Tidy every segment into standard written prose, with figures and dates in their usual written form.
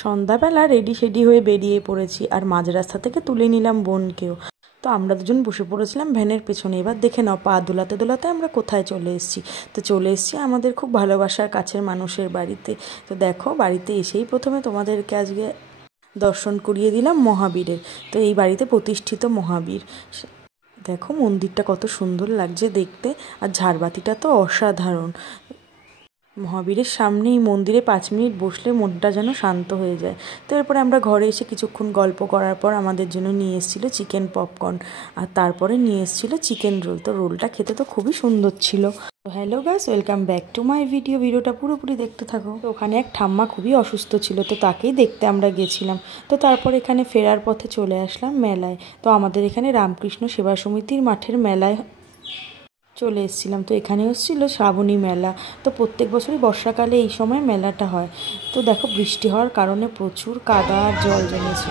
সন্ধ্যাবেলা রেডি সেডি হয়ে বেরিয়ে পড়েছি, আর মাঝ রাস্তা থেকে তুলে নিলাম বোনকেও। তো আমরা দুজন বসে পড়েছিলাম ভ্যানের পেছনে। এবার দেখে নাও পা দোলাতে দোলাতে আমরা কোথায় চলে এসেছি। তো চলে এসেছি আমাদের খুব ভালোবাসার কাছের মানুষের বাড়িতে। তো দেখো বাড়িতে এসেই প্রথমে তোমাদেরকে আজকে দর্শন করিয়ে দিলাম মহাবীরের। তো এই বাড়িতে প্রতিষ্ঠিত মহাবীর। দেখো মন্দিরটা কত সুন্দর লাগছে দেখতে, আর ঝাড়বাতিটা তো অসাধারণ। মহাবীরের সামনে এই মন্দিরে 5 মিনিট বসলে মনটা যেন শান্ত হয়ে যায়। তো এরপরে আমরা ঘরে এসে কিছুক্ষণ গল্প করার পর আমাদের জন্য নিয়ে এসেছিলো চিকেন পপকর্ন, আর তারপরে নিয়ে এসেছিলো চিকেন রোল। তো রোলটা খেতে তো খুবই সুন্দর ছিল। তো hello guys, welcome back to my ভিডিওটা পুরোপুরি দেখতে থাকো। তো ওখানে এক ঠাম্মা খুবই অসুস্থ ছিল, তো তাকেই দেখতে আমরা গেছিলাম। তো তারপর এখানে ফেরার পথে চলে আসলাম মেলায়। তো আমাদের এখানে রামকৃষ্ণ সেবা সমিতির মাঠের মেলায় চলে এসেছিলাম। তো এখানে এসেছিল শ্রাবণী মেলা। তো প্রত্যেক বছরই বর্ষাকালে এই সময় মেলাটা হয়। তো দেখো বৃষ্টি হওয়ার কারণে প্রচুর কাদা আর জল জমেছে।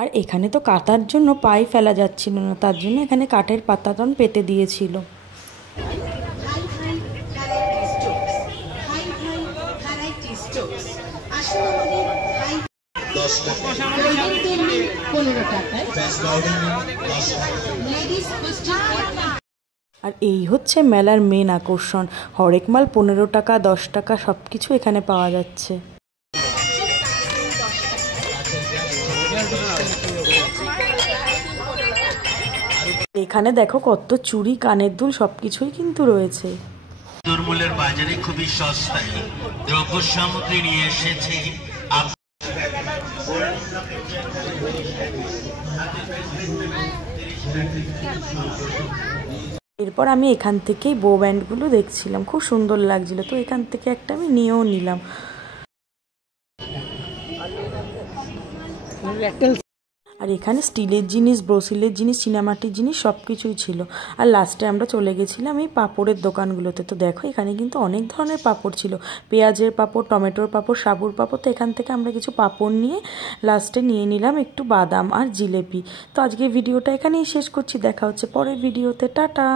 আর এখানে তো কাটার জন্য পাই ফেলা যাচ্ছিল না, তার জন্য এখানে কাঠের পাতাতন পেতে দিয়েছিল। আর এই হচ্ছে মেলার মেন আকর্ষণ। হরেক মাল 15 টাকা 10 টাকা সব কিছু এখানে পাওয়া যাচ্ছে। এখানে দেখো কত চুড়ি কানের দুল সবকিছুই কিন্তু রয়েছে। দুর্মূল্যের বাজারে খুবই সস্তায় দ্রব্য সামগ্রী নিয়ে এসেছে। এরপর আমি এখান থেকেই বো ব্যান্ডগুলো দেখছিলাম, খুব সুন্দর লাগছিল। তো এখান থেকে একটা আমি নিয়েও নিলাম। আর এখানে স্টিলের জিনিস, ব্রোসিলের জিনিস, চীনামাটির জিনিস সব কিছুই ছিল। আর লাস্টে আমরা চলে গেছিলাম এই পাঁপড়ের দোকানগুলোতে। তো দেখো এখানে কিন্তু অনেক ধরনের পাঁপড় ছিল, পেঁয়াজের পাঁপড়, টমেটোর পাঁপড়, সাবুর পাঁপড়। তো এখান থেকে আমরা কিছু পাঁপড় নিয়ে লাস্টে নিয়ে নিলাম একটু বাদাম আর জিলেপি। তো আজকে ভিডিওটা এখানেই শেষ করছি, দেখা হচ্ছে পরের ভিডিওতে, টাটা।